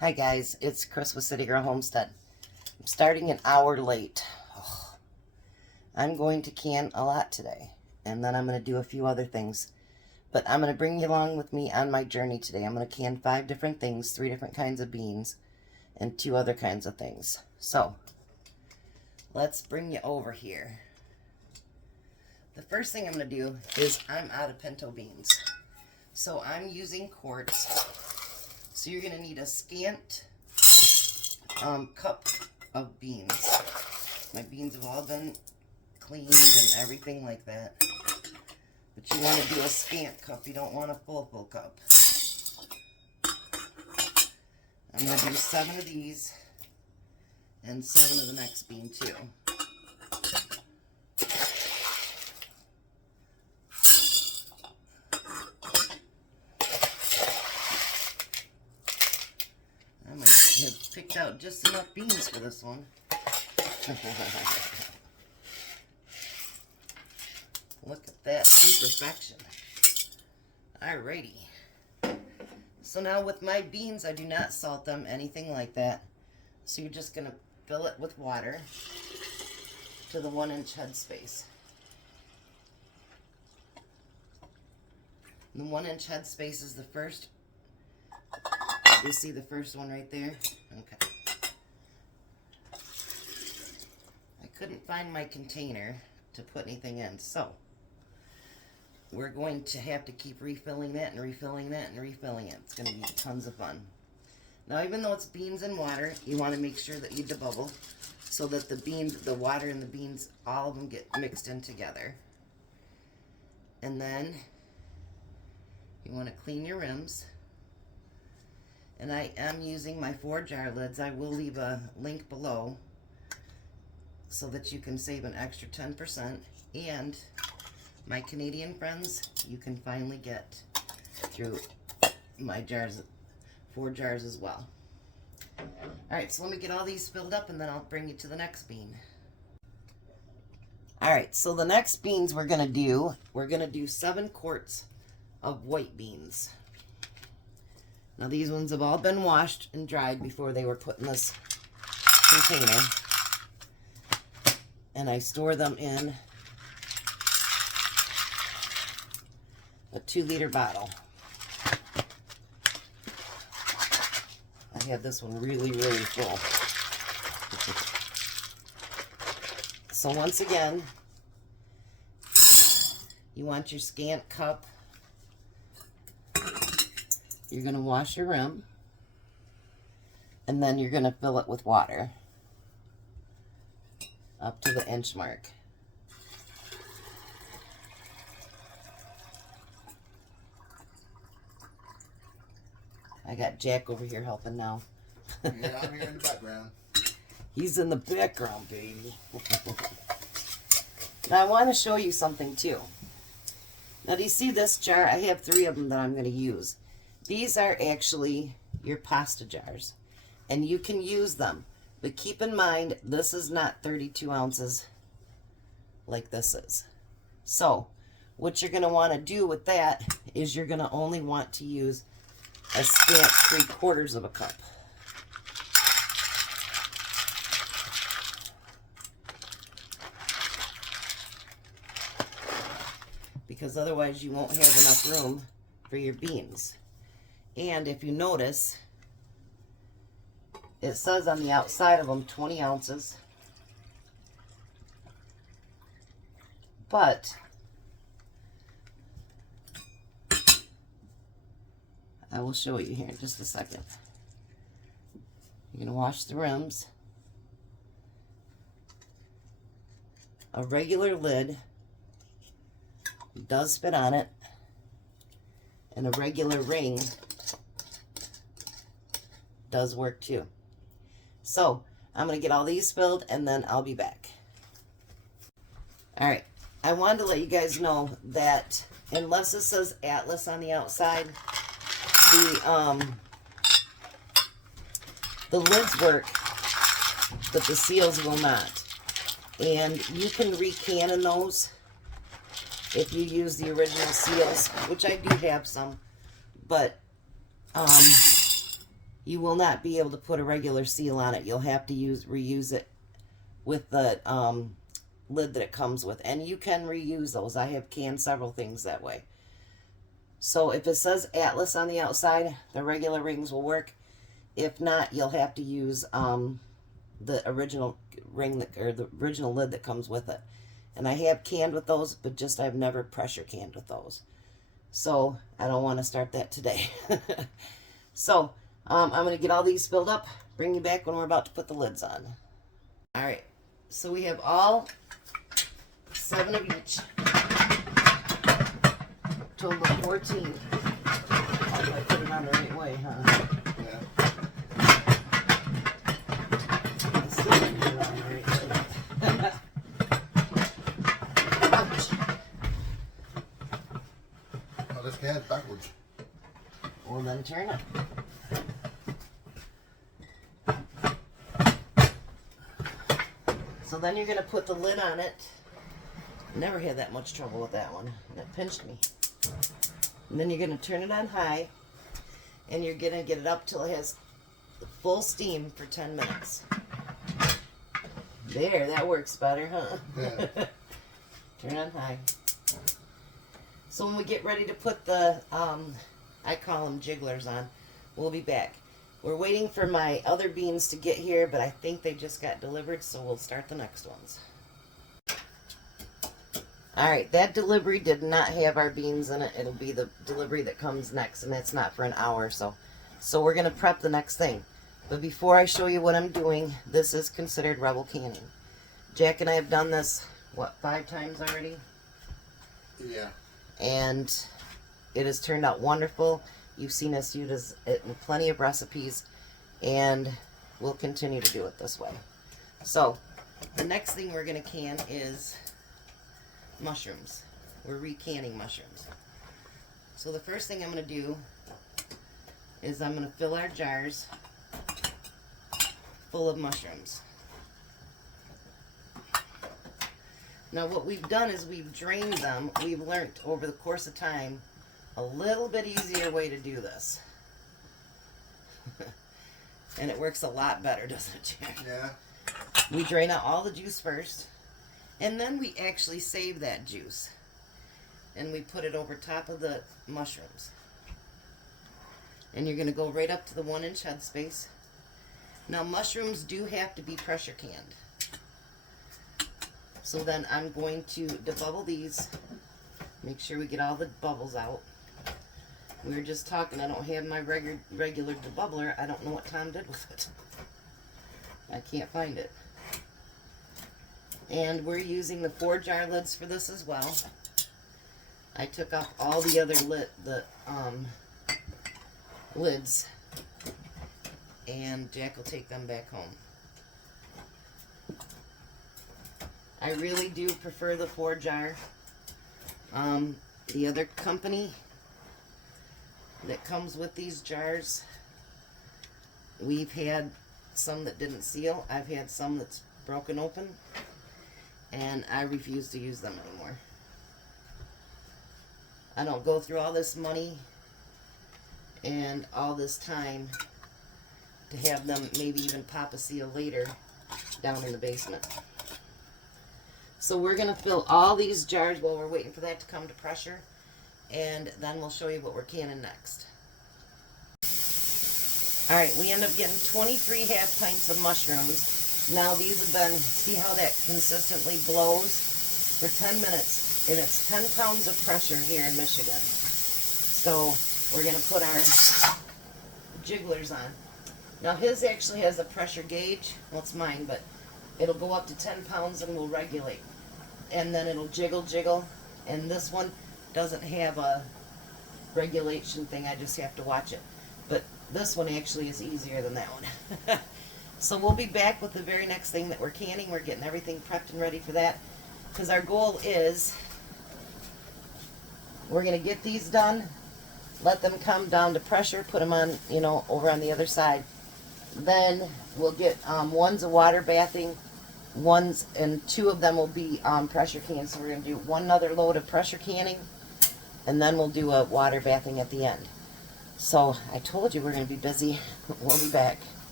Hi guys, it's Chris with City Girl Homestead. I'm starting an hour late. I'm going to can a lot today, and then I'm going to do a few other things. But I'm going to bring you along with me on my journey today. I'm going to can 5 different things, 3 different kinds of beans, and 2 other kinds of things. So, let's bring you over here. The first thing I'm going to do is I'm out of pinto beans. So I'm using quarts. So you're going to need a scant cup of beans. My beans have all been cleaned and everything like that. But you want to do a scant cup. You don't want a full cup. I'm going to do 7 of these and 7 of the next bean too. Have picked out just enough beans for this one. Look at that to perfection. Alrighty. So now with my beans, I do not salt them, anything like that. So you're just going to fill it with water to the 1-inch headspace. The 1-inch headspace is the first. You see the first one right there? Okay. I couldn't find my container to put anything in, so we're going to have to keep refilling that and refilling that and refilling it. It's going to be tons of fun. Now, even though it's beans and water, you want to make sure that you debubble so that the water and the beans, all of them get mixed in together. And then you want to clean your rims. And I am using my 4 jar lids. I will leave a link below so that you can save an extra 10%. And my Canadian friends, you can finally get through my jars, 4 jars as well. Alright, so let me get all these filled up and then I'll bring you to the next bean. Alright, so the next beans we're going to do 7 quarts of white beans. Now these ones have all been washed and dried before they were put in this container. And I store them in a 2-liter bottle. I have this one really full. So once again, you want your scant cup. You're going to wash your rim, and then you're going to fill it with water up to the inch mark. I got Jack over here helping now. Yeah, I'm here in the background. He's in the background, baby. Now I want to show you something too. Now do you see this jar? I have 3 of them that I'm going to use. These are actually your pasta jars, and you can use them, but keep in mind this is not 32 ounces like this is. So what you're going to want to do with that is you're going to only want to use a scant 3/4 of a cup. Because otherwise you won't have enough room for your beans. And if you notice, it says on the outside of them 20 ounces. But I will show you here in just a second. You're going to wash the rims. A regular lid does fit on it, and a regular ring does work too. So I'm going to get all these filled and then I'll be back. Alright, I wanted to let you guys know that unless it says Atlas on the outside, the lids work, but the seals will not. And you can recan in those if you use the original seals, which I do have some, but you will not be able to put a regular seal on it. You'll have to reuse it with the lid that it comes with. And you can reuse those. I have canned several things that way. So if it says Atlas on the outside, the regular rings will work. If not, you'll have to use the original ring or the original lid that comes with it. And I have canned with those, but just I've never pressure canned with those. So I don't want to start that today. So I'm going to get all these filled up, bring you back when we're about to put the lids on. All right, so we have all 7 of each. Total of 14. If I put it on the right way, huh? Yeah. I still didn't put it on the right way. Ouch. Oh, this can's backwards. Well, then turn it. So then you're going to put the lid on it. Never had that much trouble with that one. That pinched me. And then you're going to turn it on high. And you're going to get it up till it has full steam for 10 minutes. There, that works better, huh? Yeah. Turn on high. So when we get ready to put the, I call them jigglers on, we'll be back. We're waiting for my other beans to get here, but I think they just got delivered, so we'll start the next ones. Alright, that delivery did not have our beans in it. It'll be the delivery that comes next, and that's not for an hour or so. So we're going to prep the next thing. But before I show you what I'm doing, this is considered rebel canning. Jack and I have done this, what, 5 times already? Yeah. And it has turned out wonderful. You've seen us use it in plenty of recipes, and we'll continue to do it this way. So the next thing we're going to can is mushrooms. We're recanning mushrooms. So the first thing I'm going to do is I'm going to fill our jars full of mushrooms. Now what we've done is we've drained them. We've learned over the course of time a little bit easier way to do this. And it works a lot better, doesn't it, Jack? Yeah. We drain out all the juice first, and then we actually save that juice. And we put it over top of the mushrooms. And you're going to go right up to the 1-inch headspace. Now mushrooms do have to be pressure canned. So then I'm going to debubble these. Make sure we get all the bubbles out. We were just talking, I don't have my regular debubbler. I don't know what Tom did with it. I can't find it. And we're using the 4 jar lids for this as well. I took off all the other lids, and Jack will take them back home. I really do prefer the 4 jar. The other company that comes with these jars, we've had some that didn't seal. I've had some that's broken open, and I refuse to use them anymore. I don't go through all this money and all this time to have them maybe even pop a seal later down in the basement. So we're going to fill all these jars while we're waiting for that to come to pressure, and then we'll show you what we're canning next. Alright, we end up getting 23 half pints of mushrooms. Now these have been, see how that consistently blows for 10 minutes, and it's 10 pounds of pressure here in Michigan. So we're going to put our jigglers on. Now his actually has a pressure gauge. Well, it's mine, but it'll go up to 10 pounds and will regulate. And then it'll jiggle. And this one doesn't have a regulation thing. I just have to watch it. But this one actually is easier than that one. So we'll be back with the very next thing that we're canning. We're getting everything prepped and ready for that. Because our goal is we're going to get these done, let them come down to pressure, put them on, you know, over on the other side. Then we'll get one's a water bathing, and 2 of them will be pressure cans. So we're going to do one other load of pressure canning, and then we'll do a water bathing at the end. So I told you we're going to be busy. We'll be back.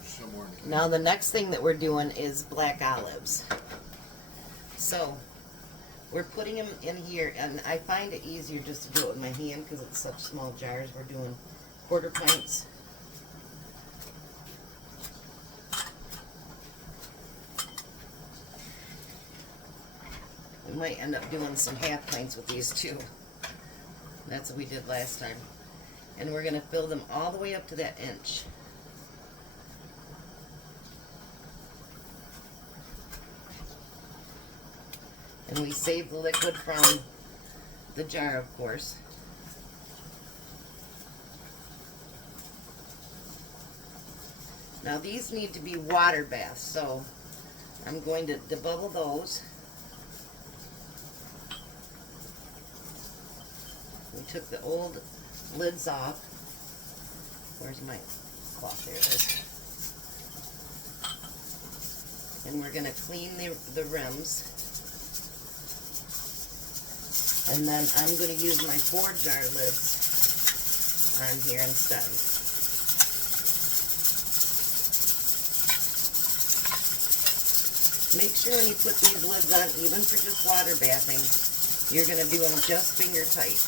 Somewhere in the kitchen. Now the next thing that we're doing is black olives. So we're putting them in here, and I find it easier just to do it with my hand because it's such small jars. We're doing quarter pints. We might end up doing some half pints with these too. That's what we did last time. And we're going to fill them all the way up to that inch. And we save the liquid from the jar, of course. Now these need to be water baths, so I'm going to debubble those. We took the old lids off. Where's my cloth? There it is. And we're going to clean the rims. And then I'm going to use my 4-jar lids on here instead. Make sure when you put these lids on, even for just water bathing, you're going to do them just finger tight.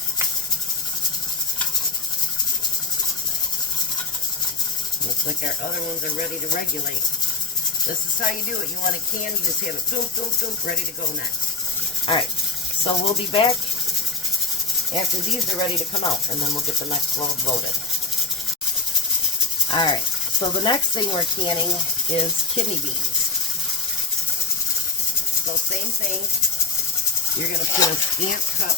Looks like our other ones are ready to regulate. This is how you do it. You want a can, you just have it boom, boom, boom, ready to go next. Alright, so we'll be back after these are ready to come out, and then we'll get the next load loaded. Alright, so the next thing we're canning is kidney beans. So same thing, you're going to put a scant cup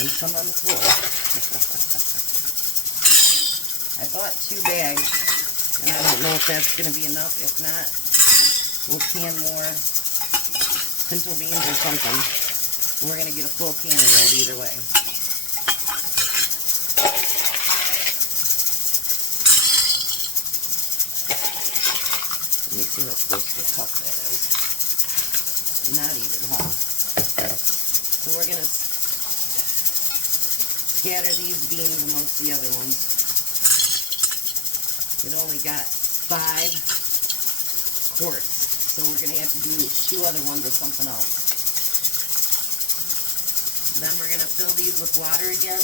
and some on the floor. I bought 2 bags, and I don't know if that's going to be enough. If not, we'll can more pinto beans or something. We're going to get a full can of that either way. Let me see what close to a cup that is. Not even, huh? So we're going to scatter these beans amongst the other ones. It only got 5 quarts, so we're going to have to do 2 other ones of something else. Then we're going to fill these with water again.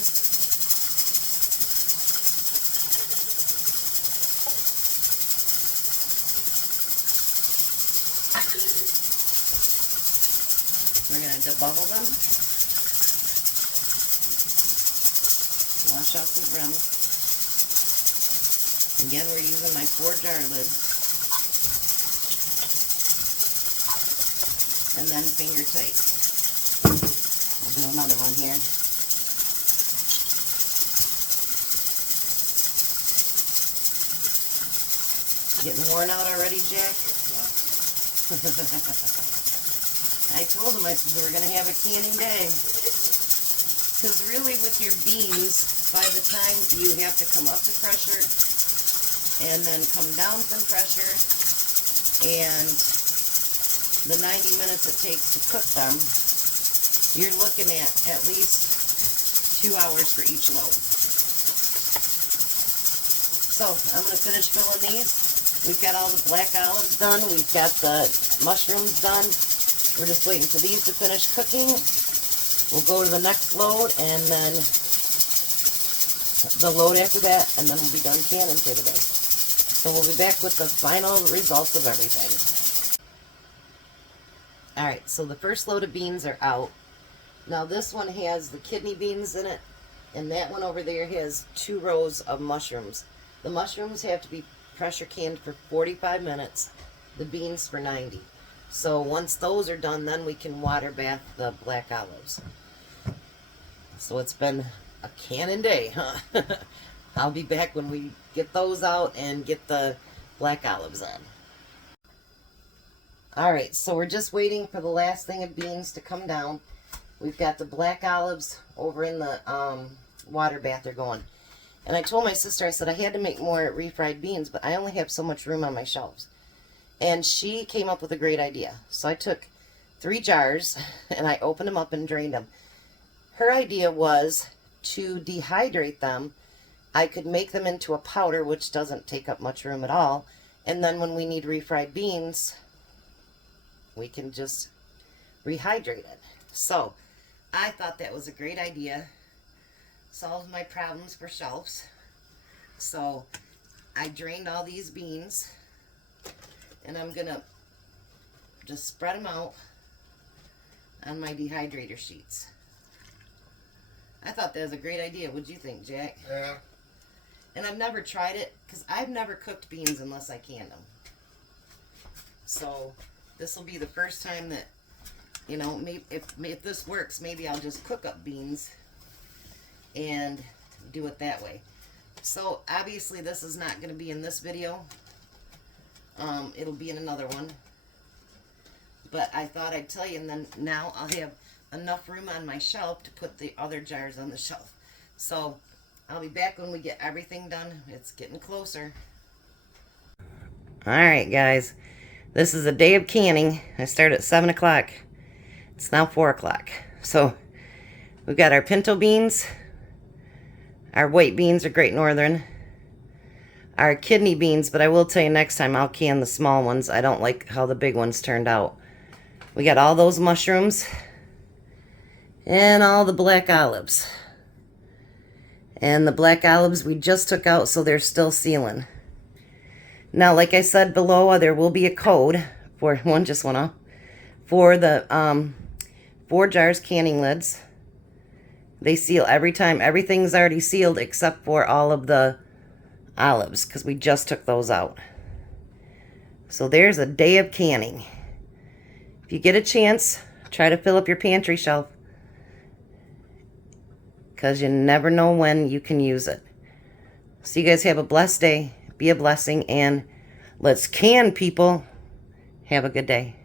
We're going to debubble them. Wash off the rim. Again, we're using my 4-jar lid. And then finger tight. I'll do another one here. Getting worn out already, Jack? I told him, I said, we're going to have a canning day. Because really with your beans, by the time you have to come up to pressure and then come down from pressure, and the 90 minutes it takes to cook them, you're looking at least 2 hours for each load. So I'm going to finish filling these. We've got all the black olives done. We've got the mushrooms done. We're just waiting for these to finish cooking. We'll go to the next load, and then the load after that, and then we'll be done canning for the day. So we'll be back with the final results of everything. Alright, so the first load of beans are out. Now this one has the kidney beans in it, and that one over there has 2 rows of mushrooms. The mushrooms have to be pressure canned for 45 minutes, the beans for 90. So once those are done, then we can water bath the black olives. So it's been a canning day, huh? I'll be back when we get those out and get the black olives on. Alright, so we're just waiting for the last thing of beans to come down. We've got the black olives over in the water bath they're going. And I told my sister, I said I had to make more refried beans, but I only have so much room on my shelves. And she came up with a great idea. So I took 3 jars and I opened them up and drained them. Her idea was to dehydrate them, I could make them into a powder, which doesn't take up much room at all. And then when we need refried beans, we can just rehydrate it. So I thought that was a great idea. Solves my problems for shelves. So I drained all these beans, and I'm gonna just spread them out on my dehydrator sheets. I thought that was a great idea. What'd you think, Jack? Yeah. And I've never tried it because I've never cooked beans unless I canned them. So this will be the first time that, you know, maybe if this works, maybe I'll just cook up beans and do it that way. So obviously this is not going to be in this video. It'll be in another one. But I thought I'd tell you, and then now I'll have enough room on my shelf to put the other jars on the shelf. So I'll be back when we get everything done. It's getting closer. Alright guys, this is a day of canning. I started at 7 o'clock. It's now 4 o'clock. So we've got our pinto beans. Our white beans are Great Northern. Our kidney beans, but I will tell you next time I'll can the small ones. I don't like how the big ones turned out. We got all those mushrooms and all the black olives. And the black olives we just took out, so they're still sealing. Now, like I said below, there will be a code for, one just went off, for the 4 jars canning lids. They seal every time. Everything's already sealed except for all of the olives, because we just took those out. So there's a day of canning. If you get a chance, try to fill up your pantry shelf, because you never know when you can use it. So you guys have a blessed day. Be a blessing, and let's can, people. Have a good day.